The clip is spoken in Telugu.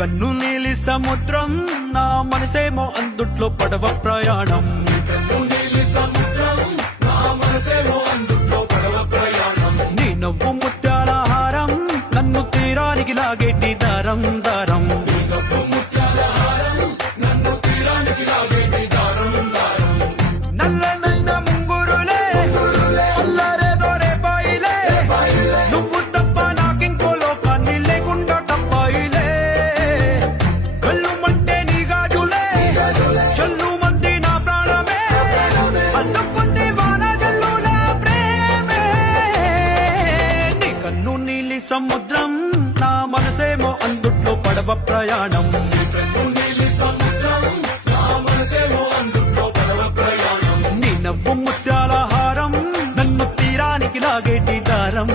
కన్ను నీలి సముద్రం నా మనసేమో అందుట్లో పడవ ప్రయాణం. నీ నవ్వు ముత్యాల హారం నన్ను తీరానికి లాగేటి దారం దారం. నల్లనైన ముంగురులే అల్లారేదో రేపాయిలే, నువ్వు తప్ప నాకింకో లోకాన్ని లేకుండా తప్పాయిలే. కళ్ళు మంటే నీ గాజులే చల్లు మంది నా ప్రాణమే, అల్లుకుంది వాన జల్లుల ప్రేమే. నీ కన్ను నీలి సముద్రం నా మనసేమో అందుట్లో పడవ ప్రయాణం. నీ నవ్వు ముత్యాల హారం నన్ను తీరానికి లాగేటి దారం